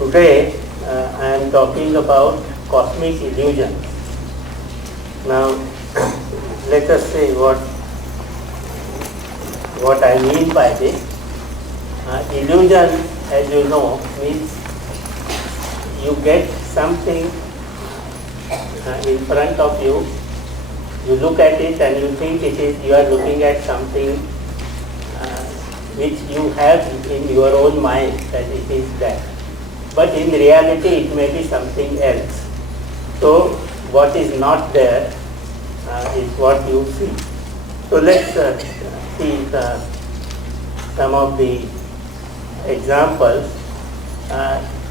Today I am talking about cosmic illusions. Now let us see what I mean by this. Illusion, as you know, means you get something in front of you, you look at it and you think you are looking at something which you have in your own mind that it is that. But in reality it may be something else. So what is not there is what you see. So let's see some of the examples.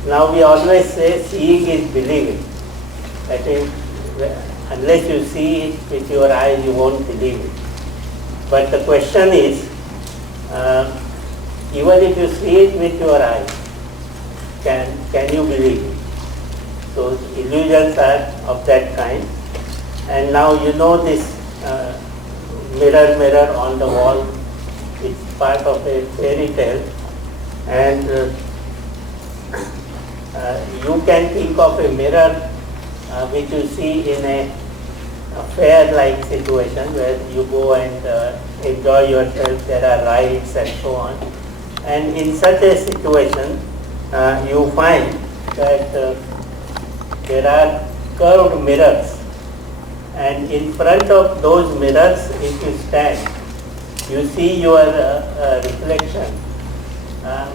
Now we always say seeing is believing. That is, unless you see it with your eyes, you won't believe it. But the question is, even if you see it with your eyes, can you believe it? So illusions are of that kind. And now you know this mirror on the wall. It's part of a fairy tale. And you can think of a mirror which you see in a fair-like situation where you go and enjoy yourself, there are rides and so on. And in such a situation, you find that there are curved mirrors. And in front of those mirrors, if you stand, you see your reflection,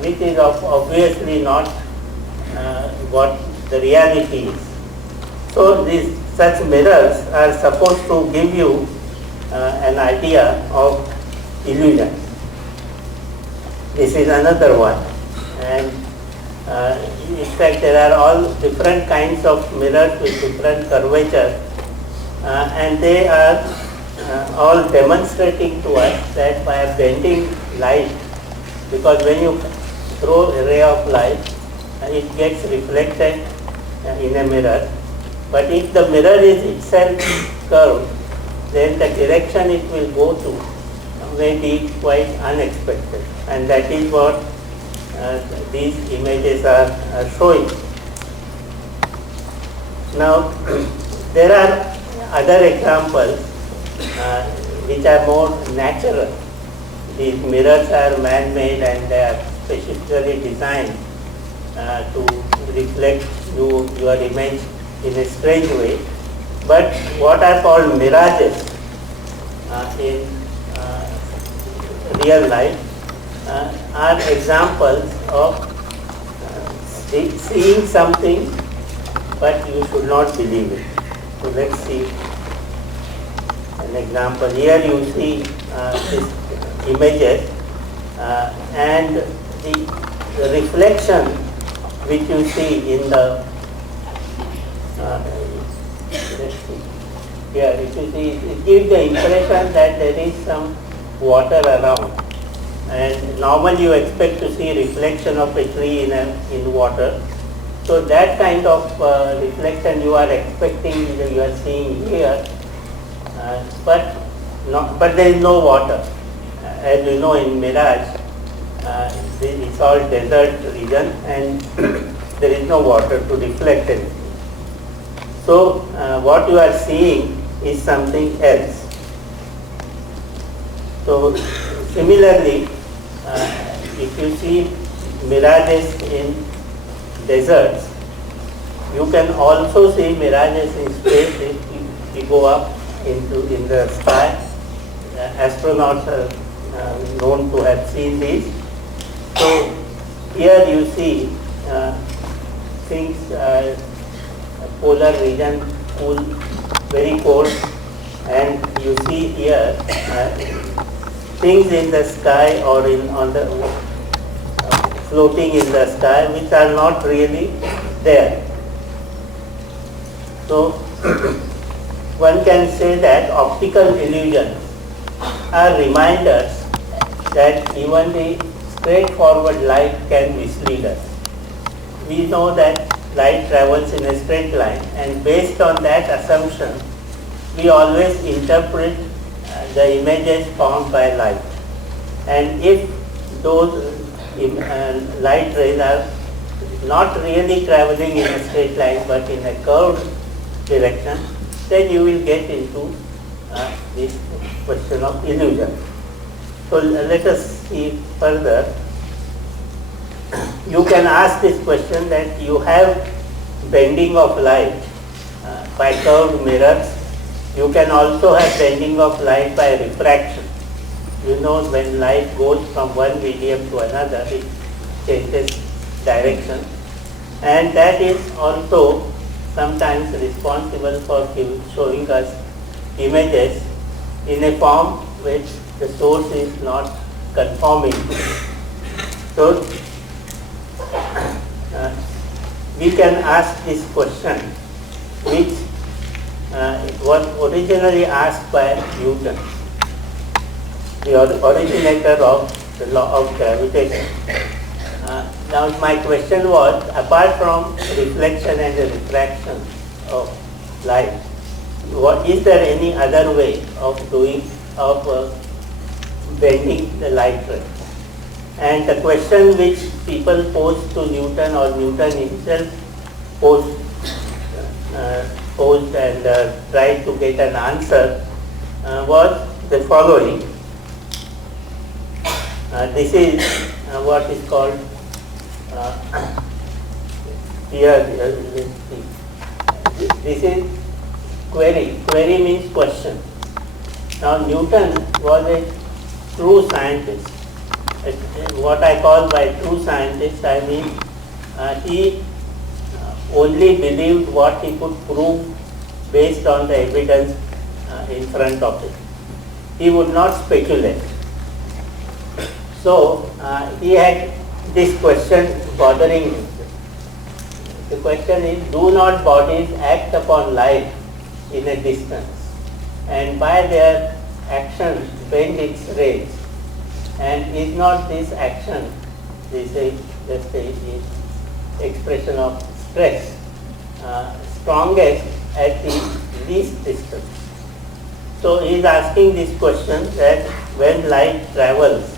which is obviously not what the reality is. So such mirrors are supposed to give you an idea of illusion. This is another one. And in fact, there are all different kinds of mirrors with different curvatures. And they are all demonstrating to us that by bending light, because when you throw a ray of light, it gets reflected in a mirror. But if the mirror is itself curved, then the direction it will go to may be quite unexpected. And that is what these images are showing. Now, there are other examples which are more natural. These mirrors are man-made and they are specifically designed to reflect your image in a strange way. But what are called mirages in real life are examples of seeing something but you should not believe it. So let's see an example. Here you see these images and the reflection which you see in the let's see. Here, if you see, it gives the impression that there is some water around. And normally you expect to see reflection of a tree in water. So that kind of reflection you are expecting, you are seeing here, but there is no water. As you know, in Mirage, it's all desert region and there is no water to reflect it. So what you are seeing is something else. So similarly, if you see mirages in deserts, you can also see mirages in space if you go up in the sky. Astronauts are known to have seen these. So here you see things, polar region, cool, very cold, and you see here things in the sky or floating in the sky which are not really there. So one can say that optical illusions are reminders that even the straightforward light can mislead us. We know that light travels in a straight line, and based on that assumption, we always interpret the images formed by light. And if those light rays are not really traveling in a straight line but in a curved direction, then you will get into this question of illusion. So let us see further. You can ask this question that you have bending of light by curved mirrors. You can also have bending of light by refraction. You know, when light goes from one medium to another, it changes direction. And that is also sometimes responsible for showing us images in a form which the source is not conforming. So we can ask this question, which was originally asked by Newton, the originator of the law of gravitation. Now my question was, apart from reflection and refraction of light, is there any other way of bending the light ray? And the question which people posed to Newton, or Newton himself posed and tried to get an answer, was the following. This is what is called here. This is query. Query means question. Now Newton was a true scientist. What I call by true scientist, I mean he only believed what he could prove based on the evidence in front of him. He would not speculate. So he had this question bothering him. The question is, do not bodies act upon light in a distance, and by their action bend its rays? And is not this action, this is just a expression of stress, strongest at the least distance? So he is asking this question that when light travels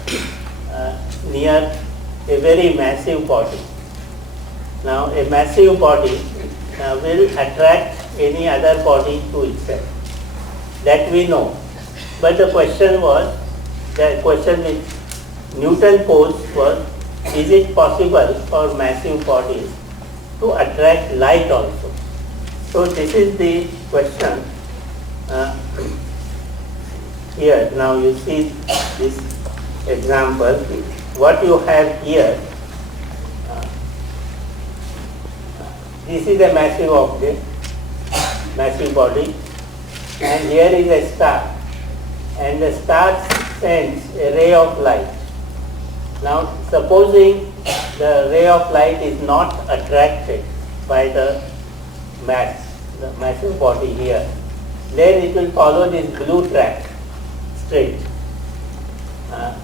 near a very massive body, now a massive body will attract any other body to itself. That we know. But the question which Newton posed was, is it possible for massive bodies to attract light also? So this is the question. Here, now you see this example. What you have here, this is a massive object, massive body, and here is a star, and the star sends a ray of light. Now supposing the ray of light is not attracted by the massive body here, then it will follow this blue track straight,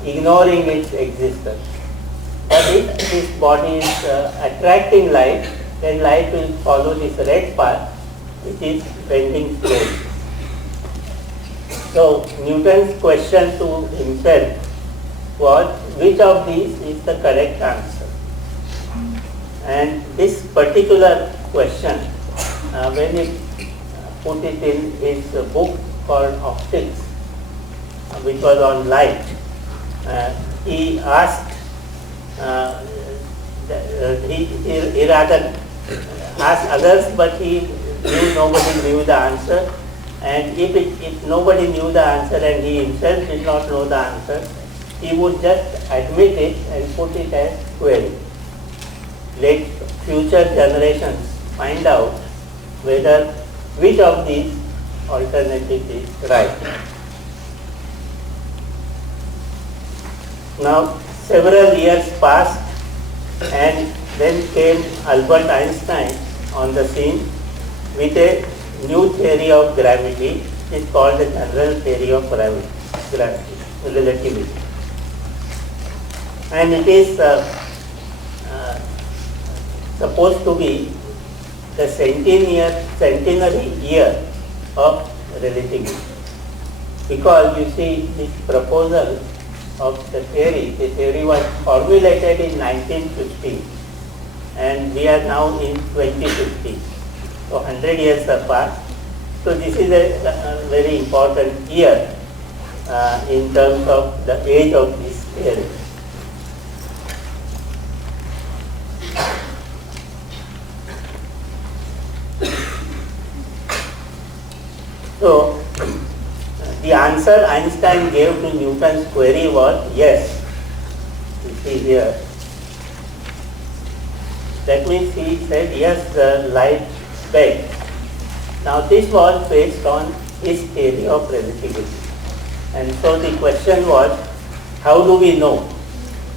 ignoring its existence. But if this body is attracting light, then light will follow this red path, which is bending slowly. So Newton's question to himself was, which of these is the correct answer? And this particular question, when he put it in his book called Optics, which was on light, he asked, he rather asked others, but nobody knew the answer. And if nobody knew the answer and he himself did not know the answer, he would just admit it and put it as query. Let future generations find out which of these alternatives is right. Now several years passed, and then came Albert Einstein on the scene with a new theory of gravity. It is called the general theory of gravity, relativity. And it is supposed to be the centenary year of relativity. Because you see, this proposal of the theory was formulated in 1915, and and we are now in 2050. So 100 years have passed. So this is a very important year in terms of the age of this theory. So the answer Einstein gave to Newton's query was yes. You see here. That means he said yes, the light bends. Now this was based on his theory of relativity. And so the question was, how do we know?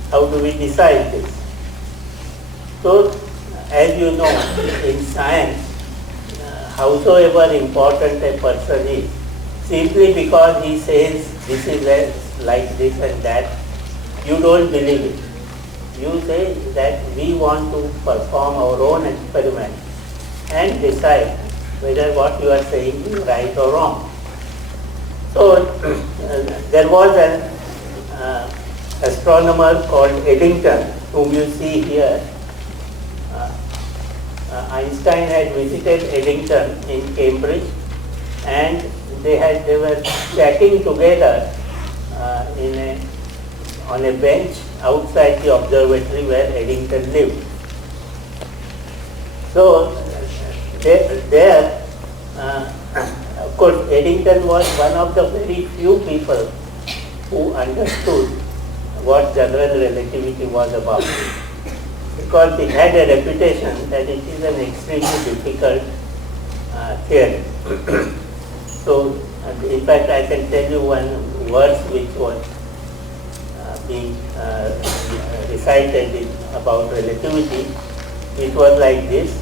How do we decide this? So as you know, in science, howsoever important a person is, simply because he says this is like this and that, you don't believe it. You say that we want to perform our own experiment and decide whether what you are saying is right or wrong. So there was an astronomer called Eddington, whom you see here. Einstein had visited Eddington in Cambridge, and they were chatting together on a bench outside the observatory where Eddington lived. So there, of course, Eddington was one of the very few people who understood what general relativity was about, because it had a reputation that it is an extremely difficult theory. So, in fact, I can tell you one verse which was being recited about relativity, which was like this: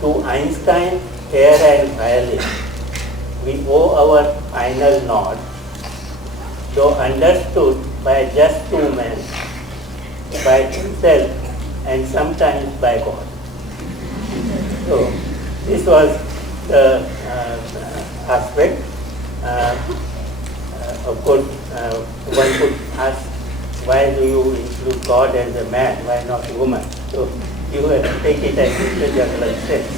to Einstein, air and violin, we owe our final nod, though understood by just two men, by himself and sometimes by God. So this was the aspect. Of course, one could ask, why do you include God as a man, why not a woman? So you have to take it as a general sense.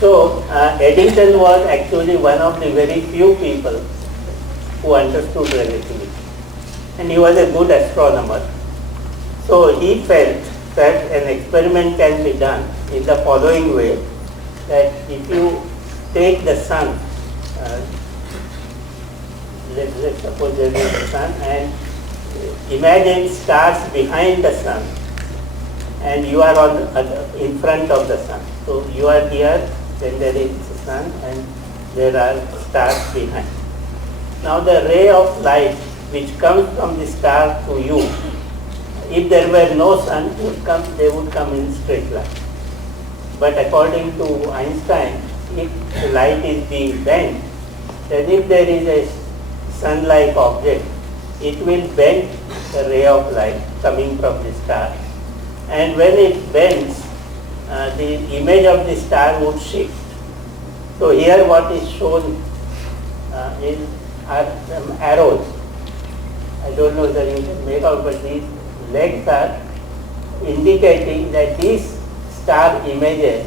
So Eddington was actually one of the very few people who understood relativity, and he was a good astronomer. So he felt that an experiment can be done in the following way, that if you take the sun, let's suppose there is a sun, and imagine stars behind the sun, and you are in front of the sun. So you are here, then there is the sun, and there are stars behind. Now the ray of light which comes from the star to you, if there were no sun, they would come in straight line. But according to Einstein, if the light is being bent, then if there is a sun-like object, it will bend the ray of light coming from the star. And when it bends, the image of the star would shift. So here what is shown are some arrows. I don't know whether you can make out, but these legs are indicating that these star images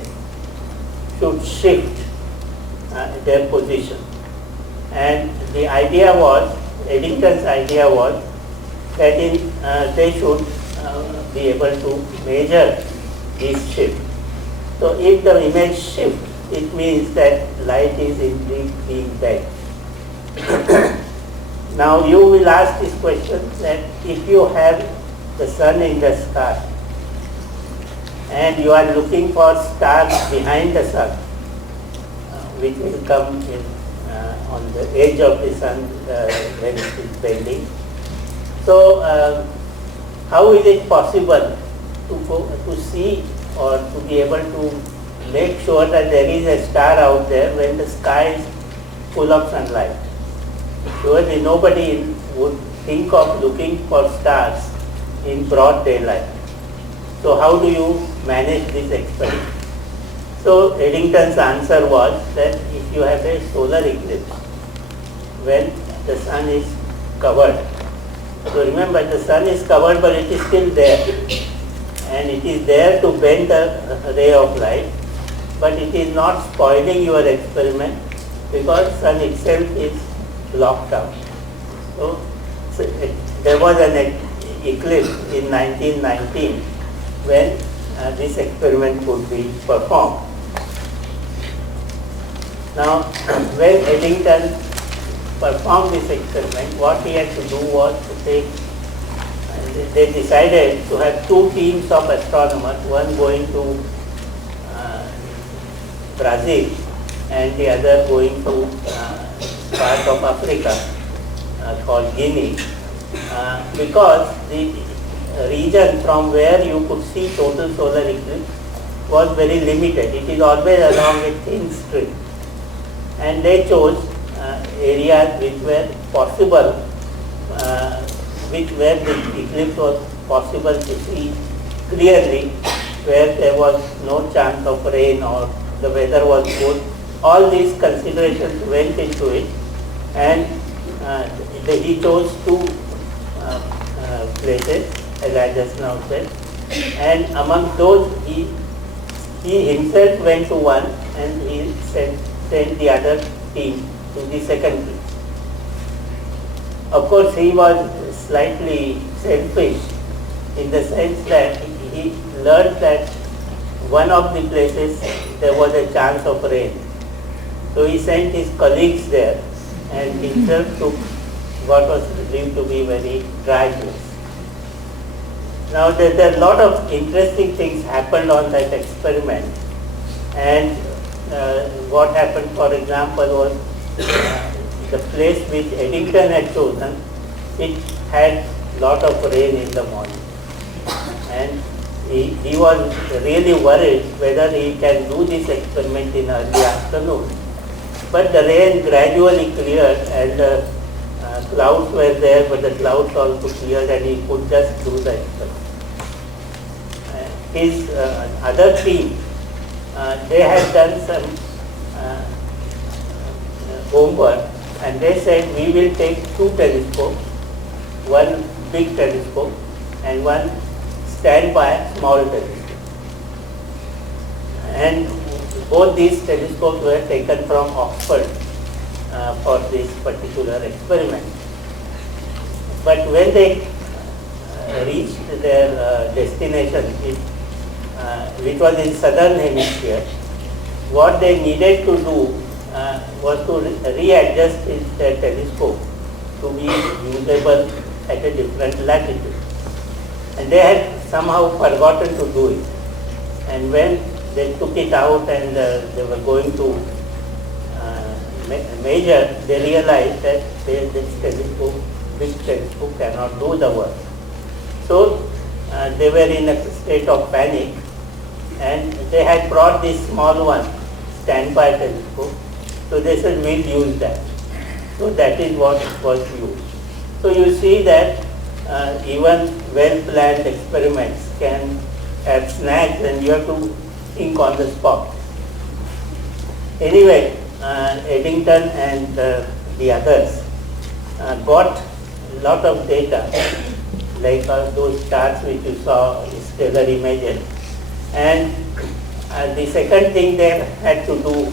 should shift their position. And the idea was, Eddington's idea was, that they should be able to measure this shift. So if the image shifts, it means that light is indeed being bent. Now you will ask this question, that if you have the sun in the sky and you are looking for stars behind the sun, which will come in on the edge of the sun when it is bending. So how is it possible to see or to be able to make sure that there is a star out there when the sky is full of sunlight? Surely nobody would think of looking for stars in broad daylight. So how do you manage this experiment? So Eddington's answer was that if you have a solar eclipse, when the sun is covered, so remember the sun is covered but it is still there, and it is there to bend the ray of light, but it is not spoiling your experiment because sun itself is blocked out. So there was an eclipse in 1919 when this experiment could be performed. Now, when Eddington performed this experiment, what he had to do was to take, they decided to have two teams of astronomers, one going to Brazil and the other going to part of Africa called Guinea, because the region from where you could see total solar eclipse was very limited. It is always along a thin strip. And they chose areas which were possible, where the eclipse was possible to see clearly, where there was no chance of rain or the weather was good. All these considerations went into it, and he chose two places, as I just now said, and among those he himself went to one and he sent the other team to the second place. Of course, he was slightly selfish in the sense that he learned that one of the places there was a chance of rain. So he sent his colleagues there and himself took what was believed to be very dry place. Now there are a lot of interesting things happened on that experiment, and what happened, for example, was the place which Eddington had chosen, it had lot of rain in the morning, and he was really worried whether he can do this experiment in early afternoon. But the rain gradually cleared and the clouds were there, but the clouds also cleared and he could just do the experiment. His other team, they had done some homework, and they said we will take two telescopes, one big telescope and one standby small telescope. And both these telescopes were taken from Oxford for this particular experiment. But when they reached their destination, which was in southern hemisphere, what they needed to do was to readjust their telescope to be usable at a different latitude. And they had somehow forgotten to do it. And when they took it out and they were going to measure, they realized that this telescope, big telescope, cannot do the work. So they were in a state of panic, and they had brought this small one, standby telescope. So they said, we'll use that. So that is what was used. So you see that even well-planned experiments can have snags, and you have to think on the spot. Anyway, Eddington and the others got a lot of data, like those charts which you saw, stellar images. And the second thing they had to do,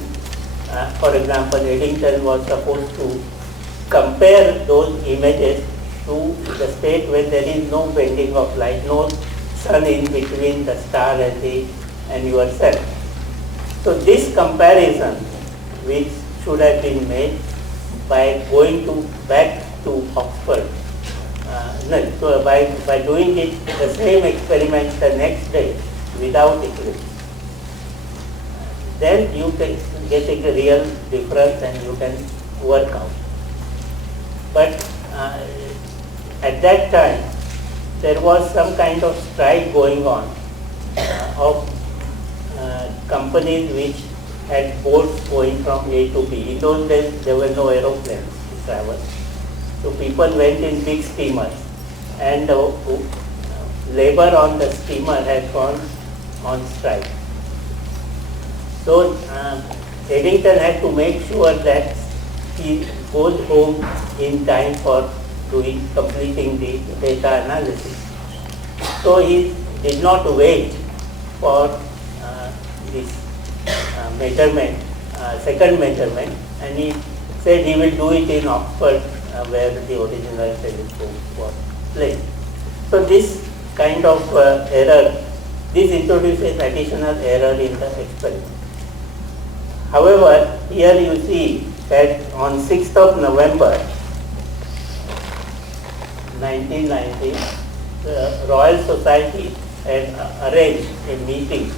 for example, Eddington was supposed to compare those images to the state when there is no bending of light, no sun in between the star and yourself. So this comparison, which should have been made by going back to Oxford, so by doing it the same experiment the next day without eclipse, then you can get a real difference and you can work out. But at that time, there was some kind of strike going on of companies which had boats going from A to B. In those days, there were no aeroplanes to travel. So people went in big steamers, and the labor on the steamer had gone on strike. So Eddington had to make sure that he goes home in time for completing the data analysis. So he did not wait for this measurement, second measurement, and he said he will do it in Oxford, where the original telescope was placed. So this kind of error, this introduces additional error in the experiment. However, here you see that on 6th of November 1990, the Royal Society had arranged a meeting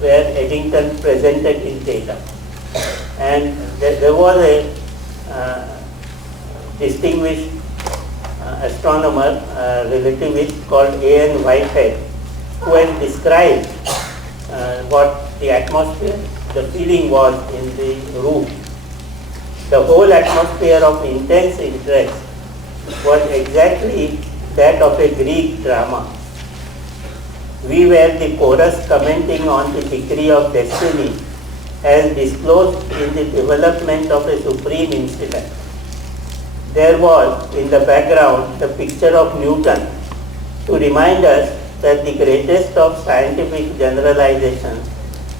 where Eddington presented his data. And there was a distinguished astronomer, relativist called A.N. Whitehead, who has described what the atmosphere, the feeling was in the room. The whole atmosphere of intense interest was exactly that of a Greek drama. We were the chorus commenting on the decree of destiny as disclosed in the development of a supreme incident. There was in the background the picture of Newton to remind us that the greatest of scientific generalizations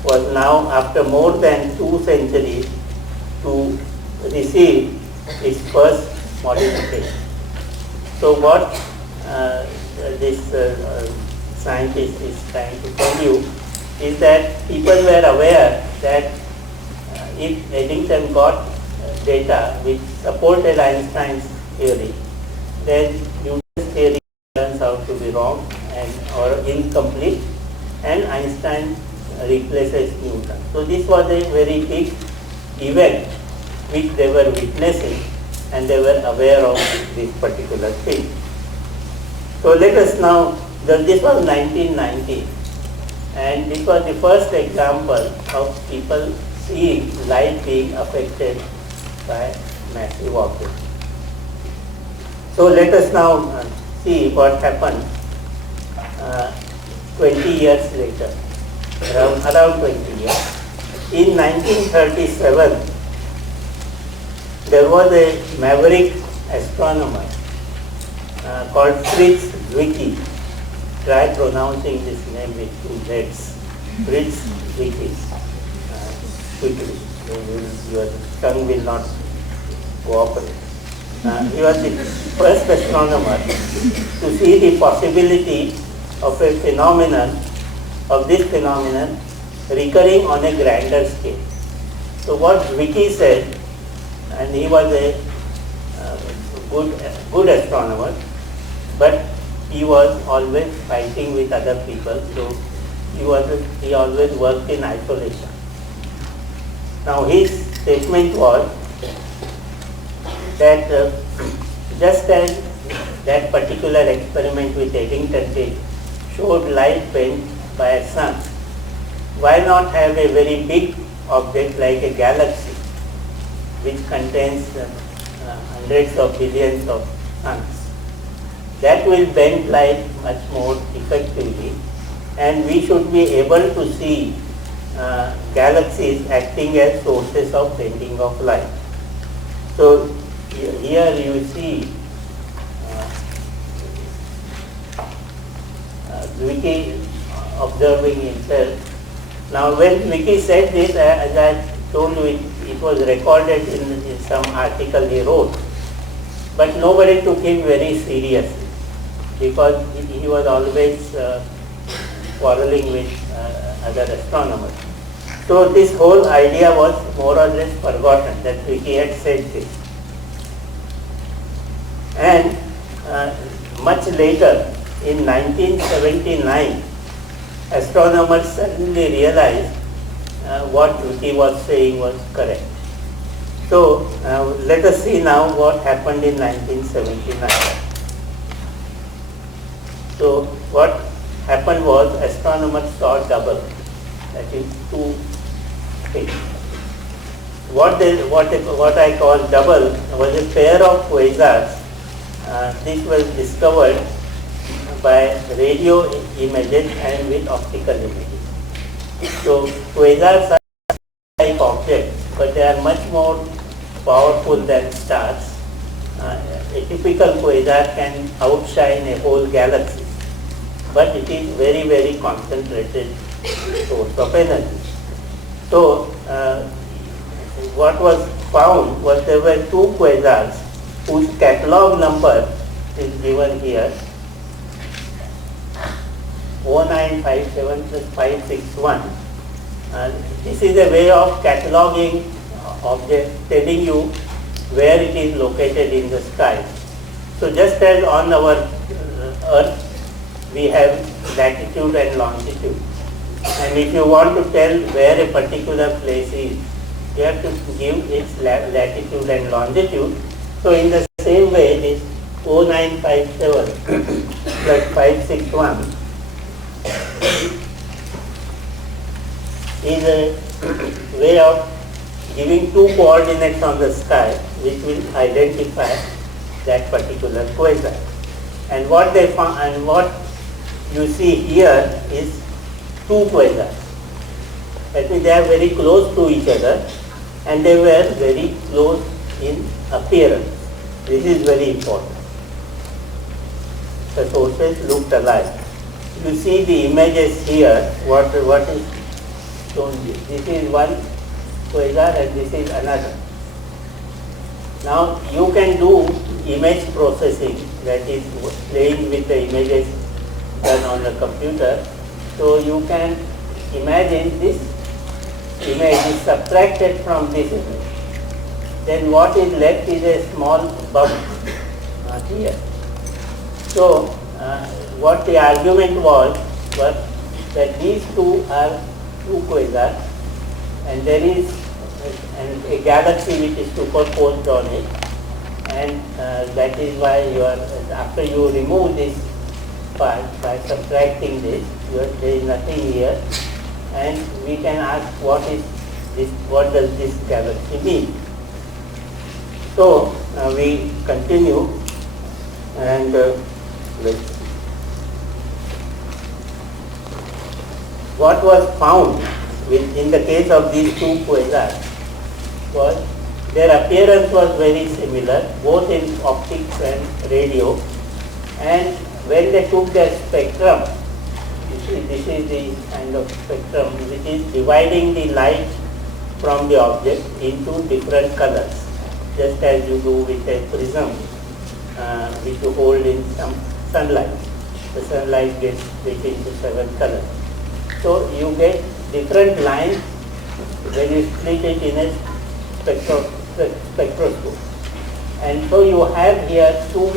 was now, after more than 2 centuries, to receive its first modification. So what this scientist is trying to tell you is that people were aware that if Eddington got data which supported Einstein's theory, then Newton's theory turns out to be wrong and or incomplete, and Einstein replaces Newton. So this was a very big event which they were witnessing, and they were aware of this particular thing. So let us now, this was 1990, and this was the first example of people seeing light being affected by massive objects. So let us now see what happened 20 years later, around 20 years. In 1937, there was a maverick astronomer called Fritz Zwicky. Try pronouncing this name with 2 Z's. Fritz Zwicky. Quickly. Your tongue will not cooperate. He was the first astronomer to see the possibility of a phenomenon, of this phenomenon recurring on a grander scale. So what Zwicky said, and he was a good astronomer, but he was always fighting with other people, so he always worked in isolation. Now his statement was that just as that particular experiment with Eddington did showed light bent by a sun, why not have a very big object like a galaxy which contains hundreds of billions of suns? That will bend light much more effectively, and we should be able to see galaxies acting as sources of bending of light. So here you see Zwicky observing himself. Now when Zwicky said this, as I told you, it was recorded in some article he wrote, but nobody took him very seriously because he was always quarreling with other astronomers. So this whole idea was more or less forgotten that Zwicky had said this. And much later, in 1979, astronomers suddenly realized what Zwicky was saying was correct. So let us see now what happened in 1979. So what happened was astronomers saw double, that is 2 things. What I call double was a pair of quasars. This was discovered by radio images and with optical images. So quasars are like objects, but they are much more powerful than stars. A typical quasar can outshine a whole galaxy. but it is very, very concentrated source of energy. So, what was found was there were two quasars whose catalog number is given here, 0957 plus 561. This is a way of cataloging object, telling you where it is located in the sky. So just as on our Earth, we have latitude and longitude. And if you want to tell where a particular place is, you have to give its latitude and longitude. So in the same way, this 0957 plus 561 is a way of giving two coordinates on the sky which will identify that particular quasar. And what they found, and what you see here is two quasars. That means they are very close to each other and they were very close in appearance. This is very important. The sources looked alike. You see the images here, what is shown here. This is one quasar and this is another. Now you can do image processing, that is playing with the images done on the computer. So you can imagine this image is subtracted from this image. Then what is left is a small bump here. So what the argument was that these two are two quasars and there is a galaxy which is superposed on it, and that is why after you remove this part by subtracting this, there is nothing here, and we can ask what does this galaxy mean. So we continue and let's see. What was found in the case of these two quasars was their appearance was very similar, both in optics and radio, and when they took their spectrum, this is the kind of spectrum which is dividing the light from the object into different colors, just as you do with a prism which you hold in some sunlight. The sunlight gets split into 7 colors. So you get different lines when you split it in a spectroscope. And so you have here two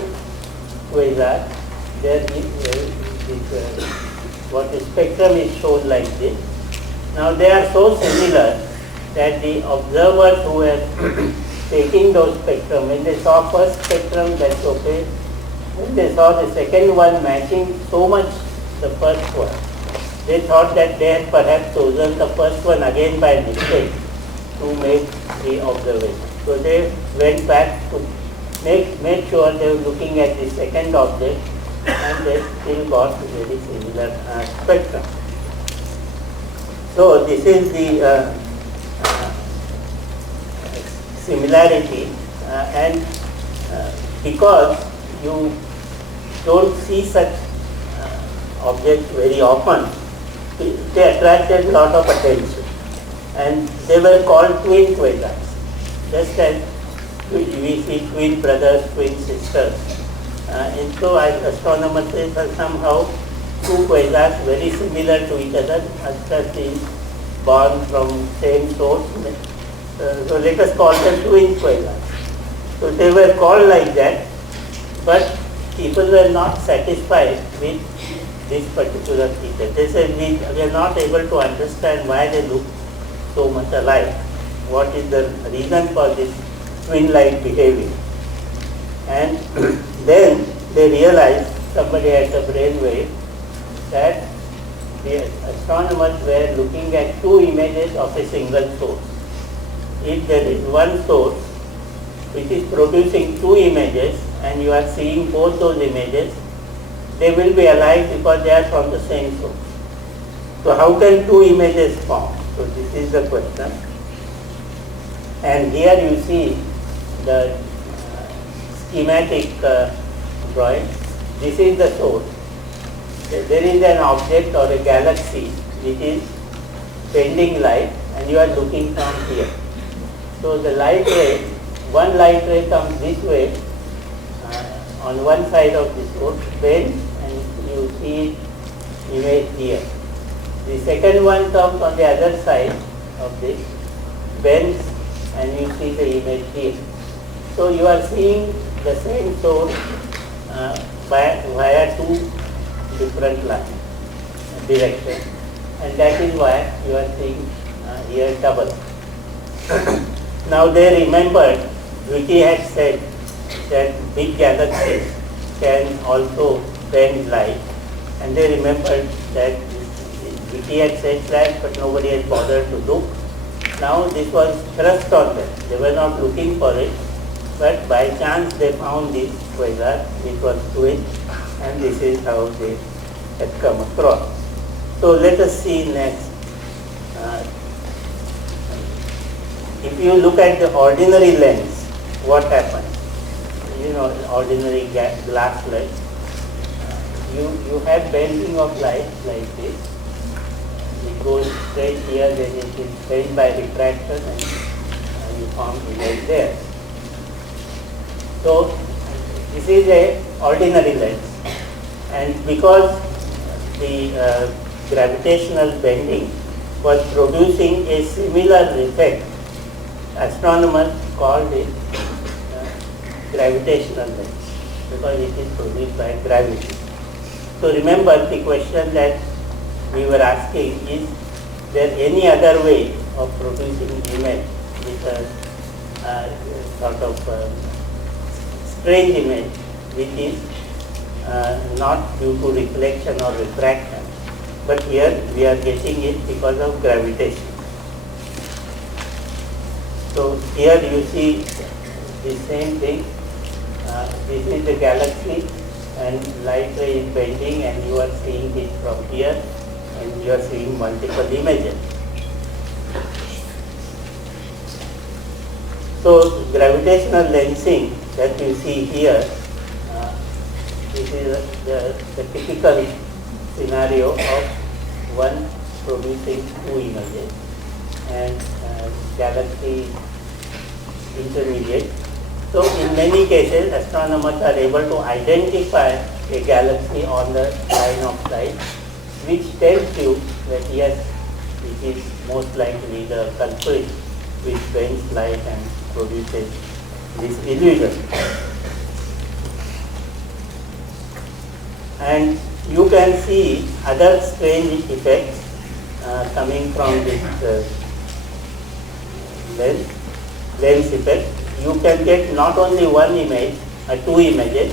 quasars. There is what the spectrum is shown like this. Now they are so similar that the observers who were taking those spectrum, when they saw first spectrum, that's okay. When they saw the second one matching so much the first one, they thought that they had perhaps chosen the first one again by mistake to make the observation. So they went back to make sure they were looking at the second object, and they still got very similar spectrum. So this is the similarity, and because you don't see such objects very often, they attracted a lot of attention, and they were called twin quasars, just as we see twin brothers, twin sisters. And so astronomers say that somehow two quasars very similar to each other must have been born from same source. So let us call them twin quasars. So they were called like that, but people were not satisfied with this particular feature. They said we are not able to understand why they look so much alike. What is the reason for this twin-like behavior? And then they realized, somebody at the brainwave, that the astronomers were looking at two images of a single source. If there is one source which is producing two images and you are seeing both those images, they will be alike because they are from the same source. So how can two images form? So this is the question. And here you see the schematic drawing. This is the source. there is an object or a galaxy which is bending light and you are looking from here. So the light ray, one light ray comes this way on one side of this source, bends and you see image here. The second one comes on the other side of this, bends and you see the image here. So you are seeing the same source via two different lines, directions, and that is why you are seeing here double. Now they remembered, Vicky had said that big galaxies can also bend light, and they remembered that Vicky had said that, but nobody had bothered to look. Now this was thrust on them. They were not looking for it, but by chance they found this quasar, which was twin, and this is how they had come across. So let us see next. If you look at the ordinary lens, what happens? You know, ordinary glass lens. You have bending of light like this. It goes straight here, then it is bent by refraction and you form image there. So this is a ordinary lens, and because the gravitational bending was producing a similar effect, astronomers called it gravitational lens because it is produced by gravity. So remember the question that we were asking, is there any other way of producing image with a sort of strange image which is not due to reflection or refraction, but here we are getting it because of gravitation. So here you see the same thing. This is the galaxy and light ray is bending and you are seeing it from here and you are seeing multiple images. So gravitational lensing that you see here, this is the typical scenario of one producing two images and galaxy intermediate. So in many cases astronomers are able to identify a galaxy on the line of sight, which tells you that yes, it is most likely the culprit which bends light and produces this illusion. And you can see other strange effects coming from this lens effect. You can get not only one image, two images,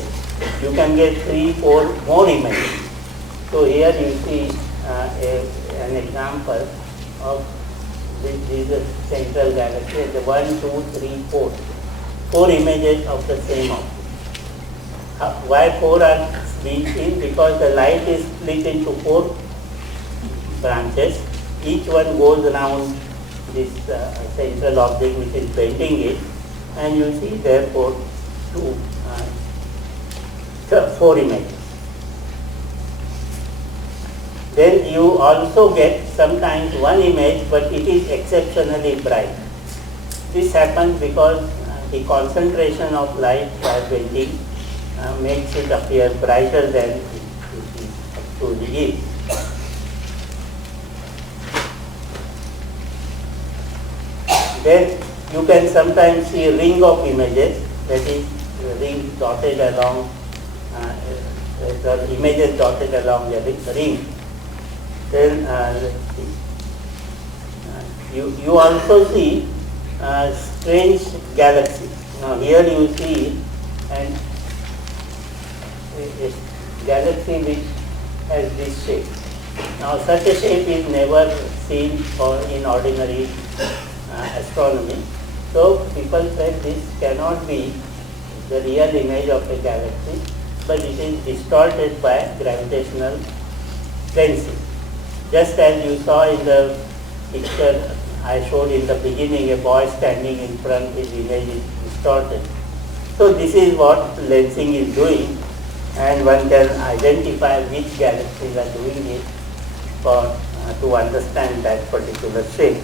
you can get 3, 4 more images. So here you see an example of this is a central galaxy, the 1, 2, 3, 4. 4 images of the same object. Why 4 are being seen? Because the light is split into 4 branches. Each one goes around this central object which is bending it, and you see therefore 4 images. Then you also get sometimes one image, but it is exceptionally bright. This happens because the concentration of light by bending makes it appear brighter than it actually is. Then you can sometimes see a ring of images, that is ring dotted along, the images dotted along the ring. Then you also see strange galaxies. Now here you see a galaxy which has this shape. Now such a shape is never seen in ordinary astronomy. So people said this cannot be the real image of a galaxy, but it is distorted by gravitational lensing. Just as you saw in the picture I showed in the beginning, a boy standing in front, his image is distorted. So this is what lensing is doing. and one can identify which galaxies are doing it for to understand that particular shape.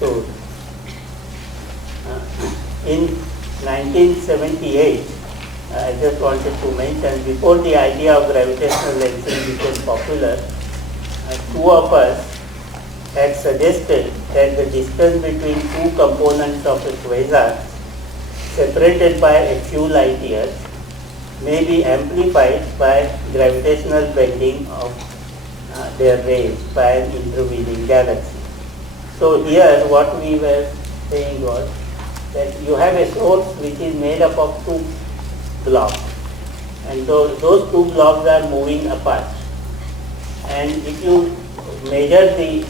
So, in 1978, I just wanted to mention, before the idea of gravitational lensing became popular, two of us had suggested that the distance between two components of a quasar separated by a few light years may be amplified by gravitational bending of their rays by an intervening galaxy. So here what we were saying was that you have a source which is made up of two blobs, and those two blobs are moving apart, and if you measure the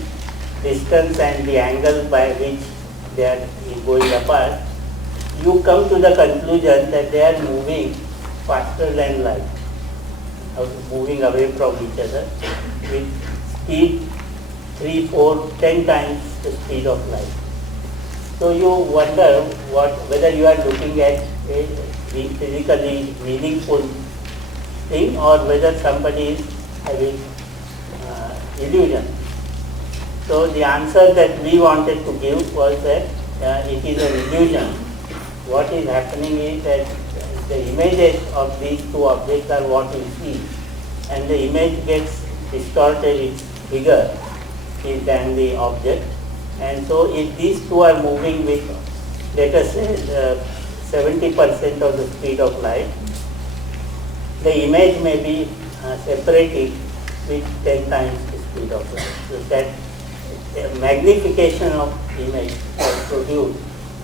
distance and the angle by which they are going apart, you come to the conclusion that they are moving faster than light, moving away from each other with speed 3, 4, 10 times the speed of light. So you wonder whether you are looking at a physically meaningful thing or whether somebody is having illusion. So the answer that we wanted to give was that it is an illusion. What is happening is that the images of these two objects are what you see, and the image gets distorted, it's bigger than the object. And so if these two are moving with, let us say, 70% of the speed of light, the image may be separating with 10 times the speed of light. So that magnification of image will produce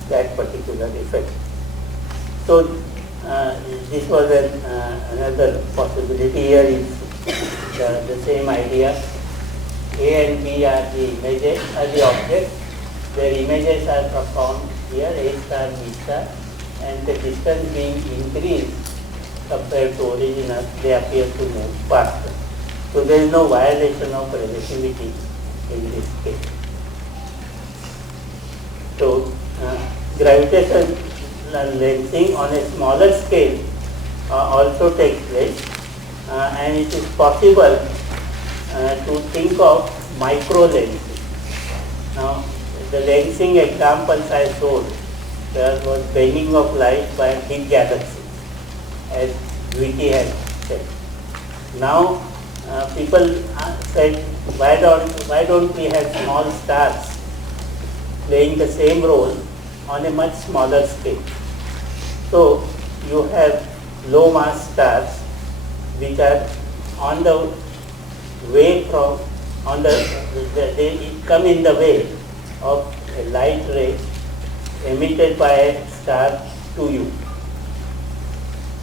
that particular effect. So this was another possibility. Here is the same idea. A and B are the images, are the objects. Their images are performed here, A star, B star, and the distance being increased compared to original, they appear to move faster. So there is no violation of relativity in this case. So gravitational lensing on a smaller scale also takes place, and it is possible to think of micro lensing. Now, the lensing examples I showed, there was bending of light by big galaxies, as Vicky has said. Now, people said, why don't we have small stars playing the same role on a much smaller scale? So, you have low mass stars which are on the way from, they come in the way of a light ray emitted by a star to you.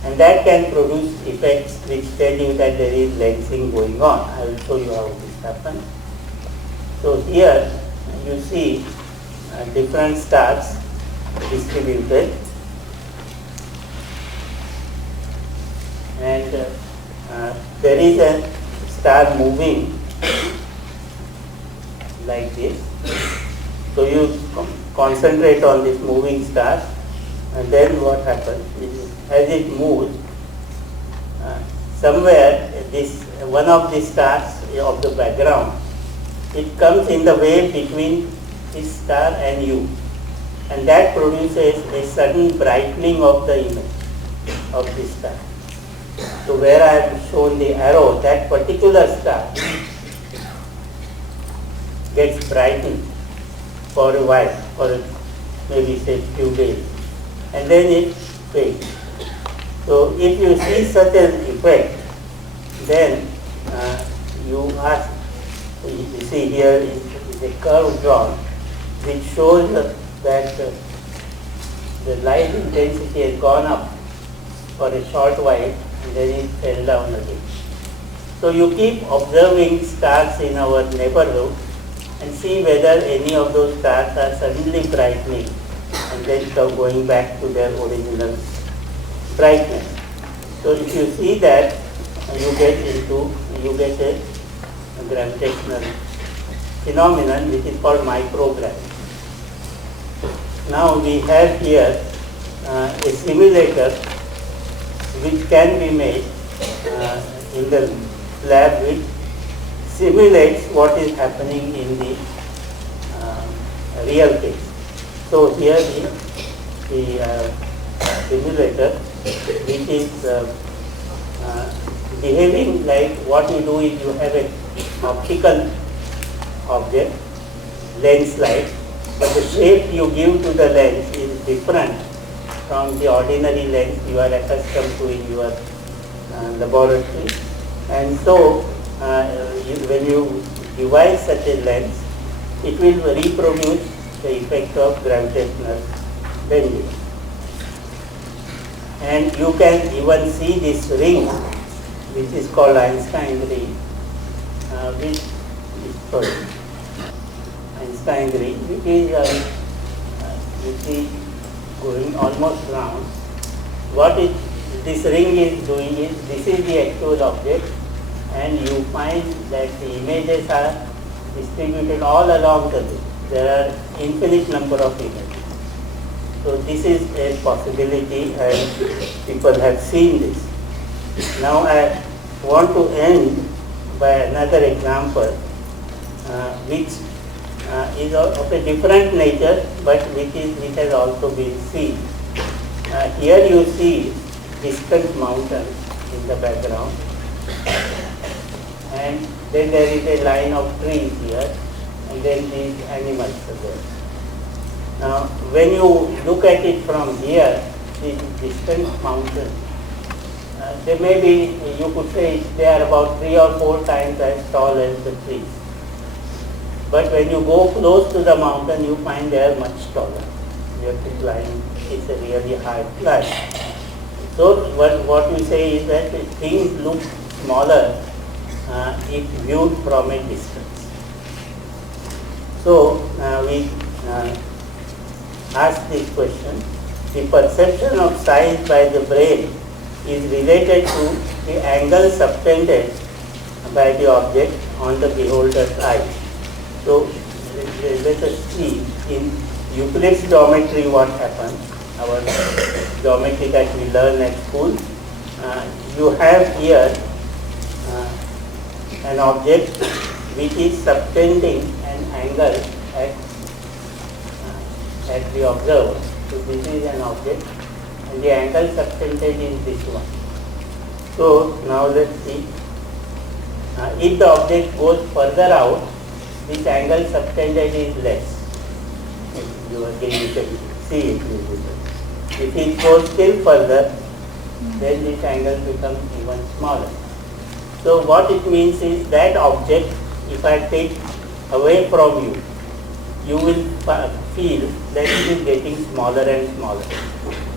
And that can produce effects which tell you that there is lensing going on. I will show you how this happens. So here you see different stars distributed, and there is a star moving like this. So you concentrate on this moving star, and then what happens is, as it moves, somewhere this one of the stars of the background, it comes in the way between this star and you, and that produces a sudden brightening of the image of this star. So where I have shown the arrow, that particular star gets brightened for a while, for maybe say few days, and then it fades. So if you see such an effect, then you ask, you see here is a curve drawn which shows that the light intensity has gone up for a short while and then it fell down again. So you keep observing stars in our neighborhood and see whether any of those stars are suddenly brightening and then going back to their original brightness. So if you see that, you get a gravitational phenomenon which is called microgravity. Now we have here a simulator which can be made in the lab, which simulates what is happening in the real case. So here the simulator, which is behaving like what you do is you have an optical object, lens light, but the shape you give to the lens is different from the ordinary lens you are accustomed to in your laboratory. And so when you devise such a lens, it will reproduce the effect of gravitational bending. And you can even see this ring, which is called Einstein ring, Einstein ring, which is you see going almost round. What this ring is doing is, this is the actual object, and you find that the images are distributed all along the loop. There are infinite number of images. So this is a possibility, and people have seen this. Now I want to end by another example, which is of a different nature, but which has also been seen. Here you see distant mountains in the background, and then there is a line of trees here, and then these animals are there. Now, when you look at it from here, these distant mountains, they may be, you could say, they are about 3 or 4 times as tall as the trees. But when you go close to the mountain, you find they are much taller. You have to climb, it's a really high climb. So what we say is that things look smaller if viewed from a distance. So we ask this question: the perception of size by the brain is related to the angle subtended by the object on the beholder's eye. So let us see in Euclid's geometry what happens. Our geometry that we learn at school. You have here an object which is subtending an angle at the observer. So this is an object, and the angle subtended is this one. So now let's see. If the object goes further out, this angle subtended is less. You can see it. If it goes still further, then this angle becomes even smaller. So what it means is that object, if I take away from you, you will feel that it is getting smaller and smaller.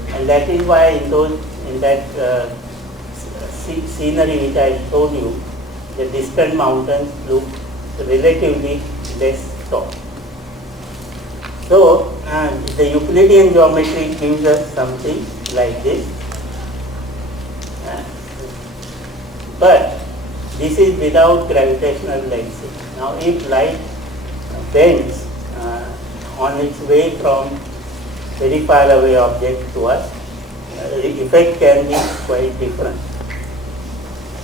And that is why in that scenery which I showed you, the distant mountains look relatively less tall. So the Euclidean geometry gives us something like this. But this is without gravitational lensing. Now if light bends on its way from very far away object to us, the effect can be quite different.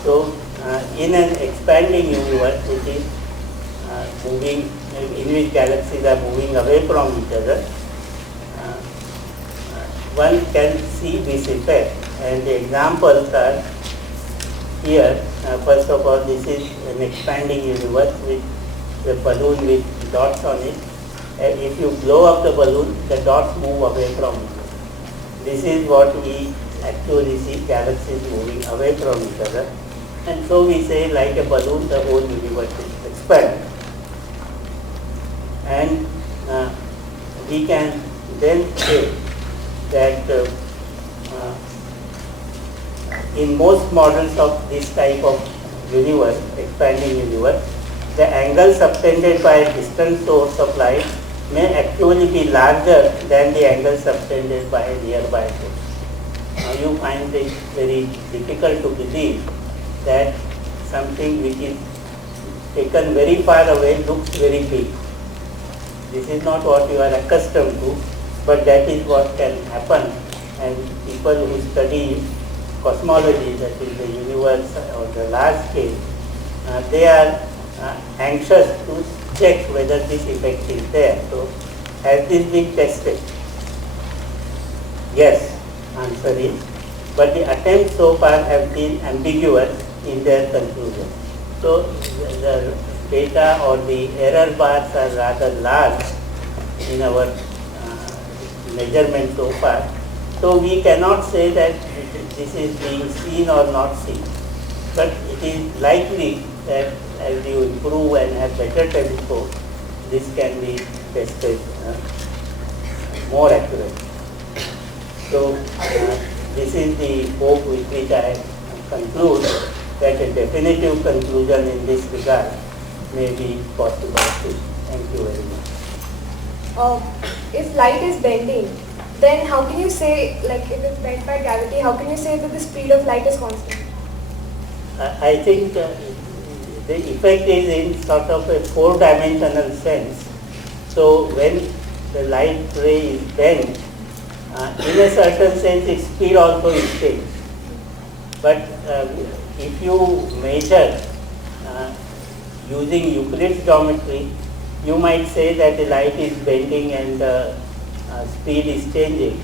So in an expanding universe which is moving, in which galaxies are moving away from each other, one can see this effect, and the examples are here. First of all, this is an expanding universe with the balloon with dots on it. If you blow up the balloon, the dots move away from each other. This is what we actually see, galaxies moving away from each other. And so we say, like a balloon, the whole universe is expanding. And we can then say that in most models of this type of universe, expanding universe, the angle subtended by a distant source of light may actually be larger than the angle subtended by a nearby source. Now you find it very difficult to believe that something which is taken very far away looks very big. This is not what you are accustomed to, but that is what can happen, and people who study cosmology, that is the universe or the large scale, they are anxious to check whether this effect is there. So, has this been tested? Yes, answer is. But the attempts so far have been ambiguous in their conclusion. So, the data or the error bars are rather large in our measurement so far. So, we cannot say that this is being seen or not seen. But it is likely that as you improve and have better telescope, this can be tested more accurately. So, this is the hope with which I conclude that a definitive conclusion in this regard may be possible too. Thank you very much. If light is bending, then how can you say, like if it's bent by gravity, how can you say that the speed of light is constant? I think the effect is in sort of a four-dimensional sense. So when the light ray is bent, in a certain sense its speed also is changed. But if you measure using Euclid's geometry, you might say that the light is bending and the speed is changing.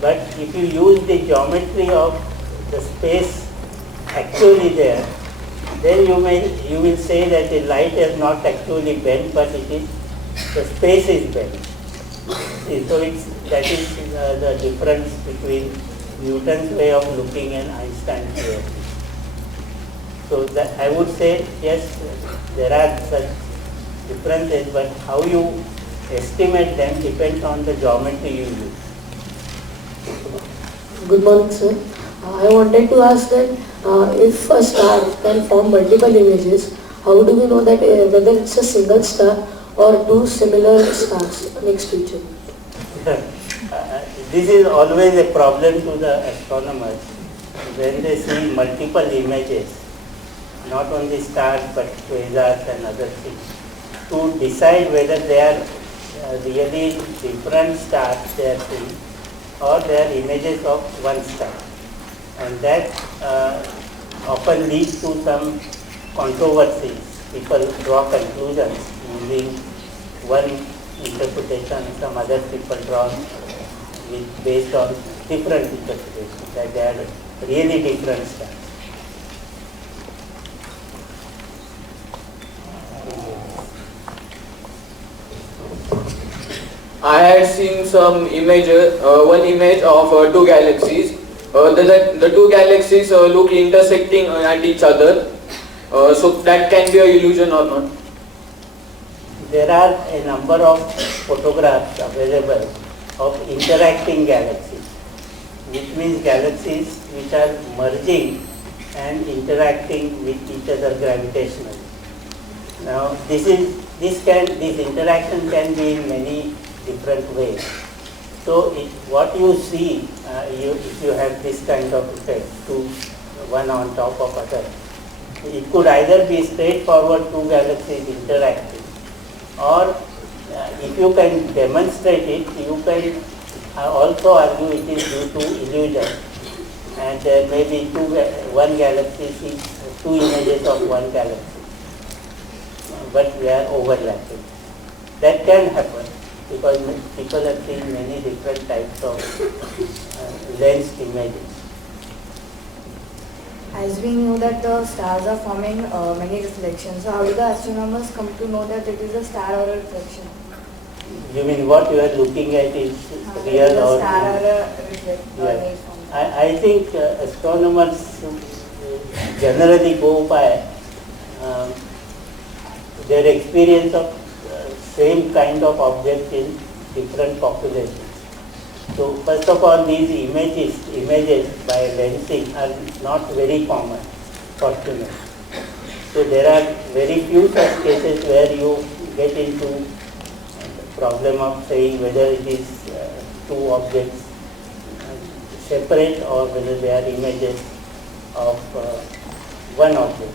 But if you use the geometry of the space actually there, then you will say that the light is not actually bent, but it is the space is bent. So that is the difference between Newton's way of looking and Einstein's way of looking. So that I would say yes, there are such differences, but how you estimate them depends on the geometry you use. Good morning, sir. I wanted to ask that if a star can form multiple images, how do we know that whether it's a single star or two similar stars next to each other? This is always a problem to the astronomers when they see multiple images, not only stars but quasars and other things, to decide whether they are really different stars they are seeing or they are images of one star. And that often leads to some controversies. People draw conclusions using one interpretation, some other people draw based on different interpretations, that they are really different stars. I had seen some images, one image of two galaxies. The two galaxies look intersecting at each other. So that can be an illusion or not? There are a number of photographs available of interacting galaxies, which means galaxies which are merging and interacting with each other gravitationally. Now, this interaction can be in many different ways. So, what you see, if you have this kind of effect, one on top of other, it could either be straightforward two galaxies interacting, or if you can demonstrate it, you can also argue it is due to illusion, and there may be one galaxy sees two images of one galaxy, but they are overlapping. That can happen because people have seen many different types of lensed images. As we know that the stars are forming many reflections, so how do the astronomers come to know that it is a star or a reflection? You mean what you are looking at is real or star or a reflection? I think astronomers generally go by their experience of same kind of objects in different populations. So first of all, these images by lensing are not very common, fortunately. So there are very few such cases where you get into the problem of saying whether it is two objects separate or whether they are images of one object.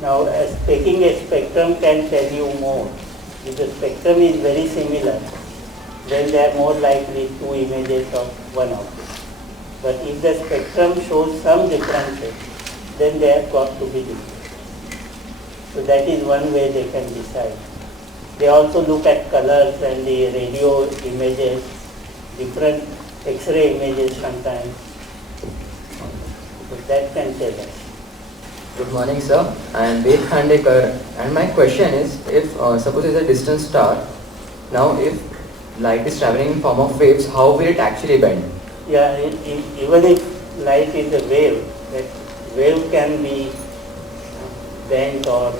Now, taking a spectrum can tell you more. If the spectrum is very similar, then they are more likely two images of one object. But if the spectrum shows some differences, then they have got to be different. So that is one way they can decide. They also look at colors and the radio images, different X-ray images sometimes. So that can tell us. Good morning, sir. I am Ved Khandekar, and my question is, if suppose it's a distant star, now if light is traveling in form of waves, how will it actually bend? Yeah, even if light is a wave, that wave can be bent or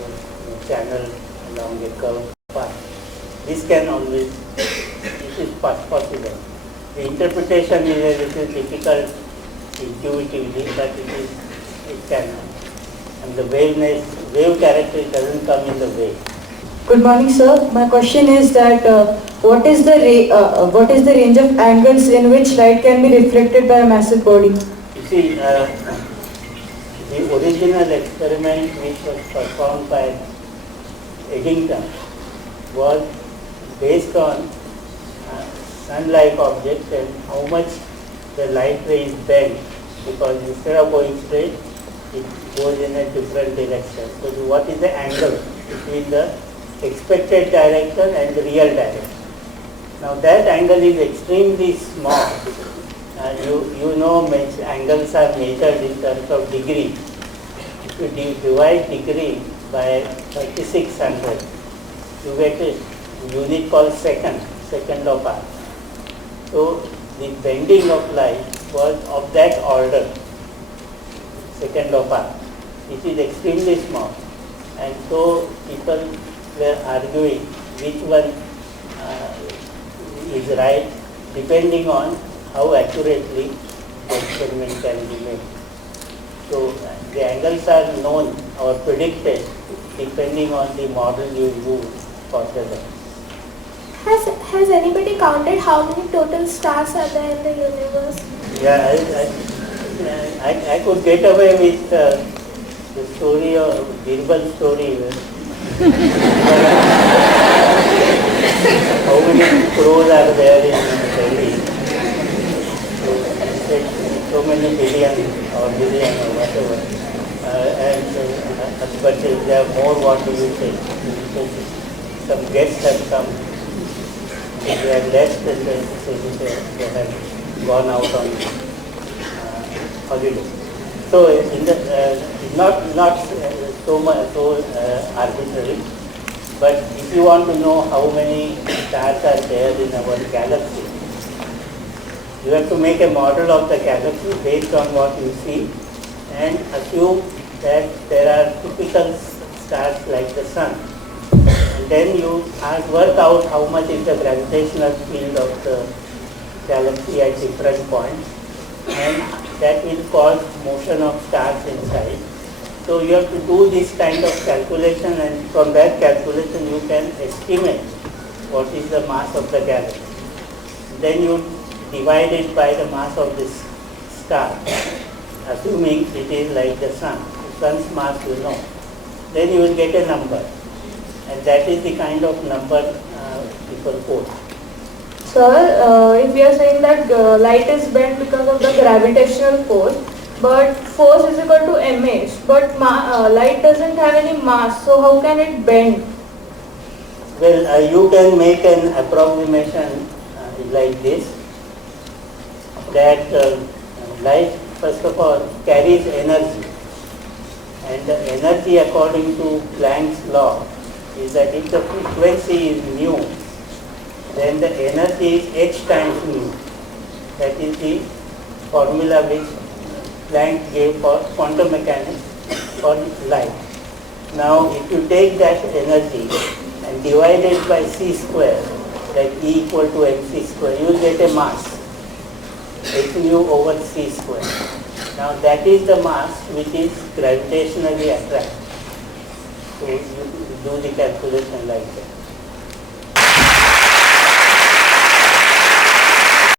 channeled along a curved path. This can always, it is possible. The interpretation is a little difficult intuitively, but it can. And the wave character doesn't come in the wave. Good morning, sir. My question is that what is the range of angles in which light can be reflected by a massive body? You see, the original experiment which was performed by Eddington was based on sun-like objects and how much the light ray is bent, because instead of going straight, it goes in a different direction. So what is the angle between the expected direction and the real direction? Now that angle is extremely small. You know angles are measured in terms of degree. If you divide degree by 3600, you get a unit called second of arc. So the bending of light was of that order, second of arc. It is extremely small, and so people were arguing which one is right, depending on how accurately the experiment can be made. So the angles are known or predicted depending on the model you use for the lens. Has anybody counted how many total stars are there in the universe? Yeah, I could get away with the story of Birbal story. How many crores are there in Delhi? So many billion or whatever. But there are more, what do you say? Some guests have come. They are less than they have gone out on holiday. So in the not so much arbitrary, but if you want to know how many stars are there in our galaxy, you have to make a model of the galaxy based on what you see and assume that there are typical stars like the sun. And then you work out how much is the gravitational field of the galaxy at different points, and that will cause motion of stars inside. So you have to do this kind of calculation, and from that calculation you can estimate what is the mass of the galaxy. Then you divide it by the mass of this star, assuming it is like the sun. The sun's mass you know. Then you will get a number, and that is the kind of number people quote. Sir, if we are saying that light is bent because of the gravitational force, but force is equal to mh, but light doesn't have any mass, so how can it bend? Well, you can make an approximation like this, that light first of all carries energy, and the energy according to Planck's law is that if the frequency is mu, then the energy is h times mu. That is the formula which Planck gave for quantum mechanics for light. Now if you take that energy and divide it by c square, like E equal to mc square, you will get a mass, h mu over c square. Now that is the mass which is gravitationally attracted. So you do the calculation like that.